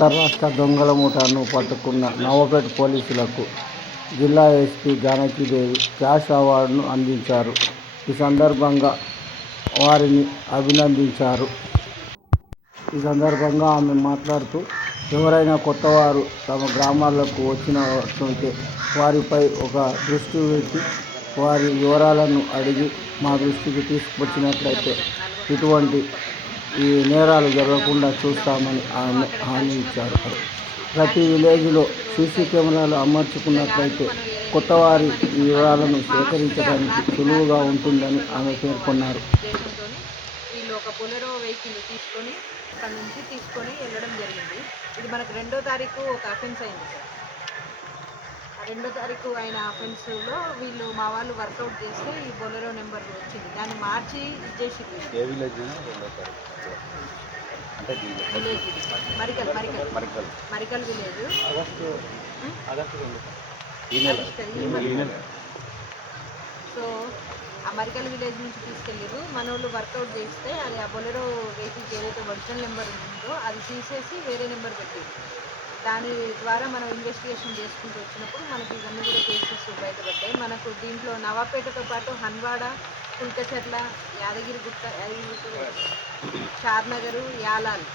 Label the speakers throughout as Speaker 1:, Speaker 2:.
Speaker 1: అంతర్రాష్ట్ర దొంగల ముఠాను పట్టుకున్న నవపేట పోలీసులకు జిల్లా ఎస్పీ జానకీదేవి క్యాష్ అవార్డును అందించారు. ఈ సందర్భంగా వారిని అభినందించారు. ఈ సందర్భంగా ఆమె మాట్లాడుతూ ఎవరైనా కొత్తవారు తమ గ్రామాలకు వచ్చినట్లయితే వారిపై ఒక దృష్టి పెట్టి వారి వివరాలను అడిగి మా దృష్టికి తీసుకువచ్చినట్లయితే ఇటువంటి ఈ నేరాలు జరగకుండా చూస్తామని ఆమె హామీ ఇచ్చారు. ప్రతి విలేజ్లో సీసీ కెమెరాలు అమర్చుకున్నట్లయితే కొత్తవారి వివరాలను సేకరించడానికి సులువుగా ఉంటుందని ఆమె పేర్కొన్నారు.
Speaker 2: వీళ్ళు ఒక బొలెరో తీసుకొని అక్కడ నుంచి తీసుకొని వెళ్ళడం జరిగింది ఇది మనకు రెండో తారీఖు ఒక అఫెన్స్ అయింది సార్ రెండో తారీఖు అయిన అఫెన్స్లో వీళ్ళు మా వాళ్ళు వర్కౌట్ చేస్తే ఈ బొలెరో నెంబర్ వచ్చింది. దాన్ని మార్చి ఇచ్చేసి
Speaker 3: village
Speaker 2: Marikal Marikal.
Speaker 3: Marikal.
Speaker 2: Marikal village. So ఆ మరికల్ విలేజ్ నుంచి తీసుకెళ్ళారు మన వాళ్ళు వర్కౌట్ చేస్తే అది ఆ బొలెరో వెహికల్కి ఏదైతే ఒరిజినల్ నెంబర్ ఉందో అది తీసేసి వేరే నెంబర్ పెట్టారు దాని ద్వారా మనం ఇన్వెస్టిగేషన్ చేసుకుంటూ వచ్చినప్పుడు మనకి ఇవన్నీ కూడా కేసెస్ బయటపడ్డాయి. మనకు దీంట్లో నవాపేటతో పాటు హన్వాడ కుల్కచర్ల యాదగిరిగుట్ట యాదగిరిగుట్ట చార్నగరు యాలాల్.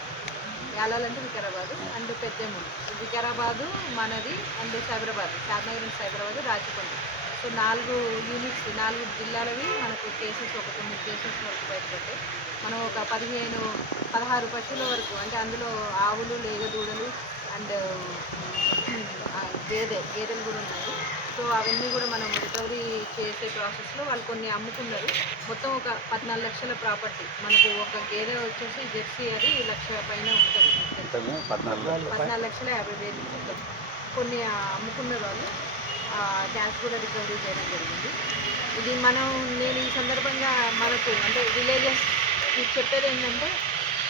Speaker 2: యాలాల్ అంటే వికారాబాద్ అండ్ పెద్దమూరు వికారాబాదు మనది and Cyberabad. Charnagar and Cyberabad Rachakonda. So నాలుగు యూనిట్స్ నాలుగు జిల్లాలవి మనకు కేసెస్ ఒక తొమ్మిది కేసెస్ వరకు బయటపడ్డాయి. మనం ఒక పదిహేను పదహారు పశువుల వరకు అంటే అందులో ఆవులు లేగ దూడలు అండ్ గేదె గేదెలు కూడా ఉన్నాయి. సో అవన్నీ కూడా మనం రికవరీ చేసే ప్రాసెస్లో వాళ్ళు కొన్ని అమ్ముకున్నారు. మొత్తం ఒక పద్నాలుగు లక్షల ప్రాపర్టీ మనకు ఒక గేదె వచ్చేసి జెర్సీ అది లక్ష పైన ఉంటుంది.
Speaker 3: పద్నాలుగు లక్షలు
Speaker 2: యాభై వేలు మొత్తం కొన్ని ఆ, అమ్ముకున్నారు వాళ్ళు క్యాష్ కూడా రికవరీ చేయడం జరిగింది. ఇది మనం నేను ఈ సందర్భంగా మనకు అంటే విలేజెస్ చెప్పేది ఏంటంటే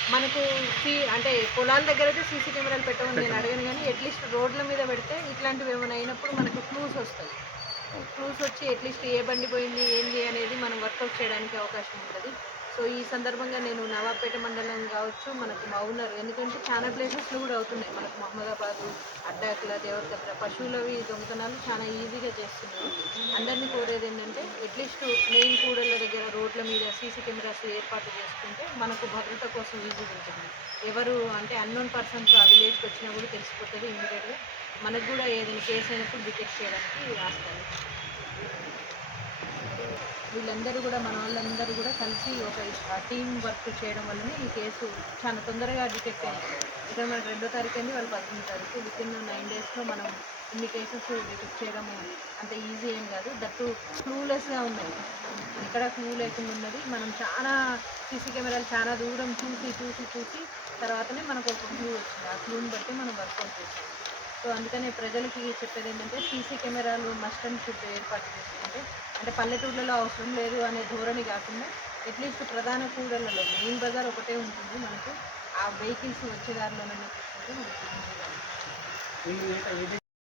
Speaker 2: మనకు ఫీ అంటే పొలాల దగ్గర అయితే సీసీ కెమెరాలు పెట్టమని నేను అడగను. కానీ అట్లీస్ట్ రోడ్ల మీద పెడితే ఇట్లాంటివి ఏమైనా అయినప్పుడు మనకు క్లూస్ వస్తాయి. క్లూస్ వచ్చి అట్లీస్ట్ ఏ బండి పోయింది ఏంది అనేది మనం వర్కౌట్ చేయడానికి అవకాశం ఉంటుంది సో ఈ సందర్భంగా నేను నవాబ్పేట మండలం కావచ్చు మనకు మౌనర్ ఎందుకంటే చాలా ప్లేసెస్లో కూడా అవుతున్నాయి. మనకు మహమ్మదాబాదు అడ్డాకుల దేవరకద్ర పశువులవి దొంగతనాలు చాలా ఈజీగా చేస్తున్నారు. అందరినీ కోరేది ఏంటంటే అట్లీస్ట్ మెయిన్ కూడళ్ళ దగ్గర రోడ్ల మీద సీసీ కెమెరాస్ ఏర్పాటు చేసుకుంటే మనకు భద్రత కోసం ఈజీగా ఉంటుంది. ఎవరు అంటే అన్నోన్ పర్సన్స్ ఆ విలేజ్కి వచ్చినా కూడా తెలిసిపోతుంది ఇమీడియట్గా మనకు కూడా ఏదైనా కేసు అయినప్పుడు డిటెక్ట్ చేయడానికి ఆస్కారం. వీళ్ళందరూ కూడా మన వాళ్ళందరూ కూడా కలిసి ఒక టీం వర్క్ చేయడం వల్లనే ఈ కేసు చాలా తొందరగా డిటెక్ట్ అయింది. ఇక్కడ మనకు రెండో తారీఖు అయింది వాళ్ళు పదకొండు తారీఖు. విత్ ఇన్ నైన్ డేస్లో మనం ఇన్ని కేసెస్ డిటెక్ట్ చేయడం అంత ఈజీ ఏం కాదు. దట్టు క్లూలెస్గా ఉన్నాయి. ఇక్కడ క్లూ లేకుండా ఉన్నది. మనం చాలా సీసీ కెమెరాలు చాలా దూరం చూసి చూసి చూసి తర్వాతనే మనకు ఒక క్లూ వచ్చింది. ఆ క్లూని బట్టి మనం వర్కౌట్ చేసాం సో అందుకనే ప్రజలకి చెప్పేది ఏంటంటే సీసీ కెమెరాలు మస్ట్ అండ్ షుడ్ ఏర్పాటు చేసుకుంటే అంటే పల్లెటూళ్ళలో అవసరం లేదు అనే ధోరణి కాకుండా అట్లీస్ట్ ప్రధాన కూడలలో మెయిన్ బజార్ ఒకటే ఉంటుంది మనకు. ఆ వెహికల్స్ వచ్చే దారిలోనే చూసుకుంటే మనకి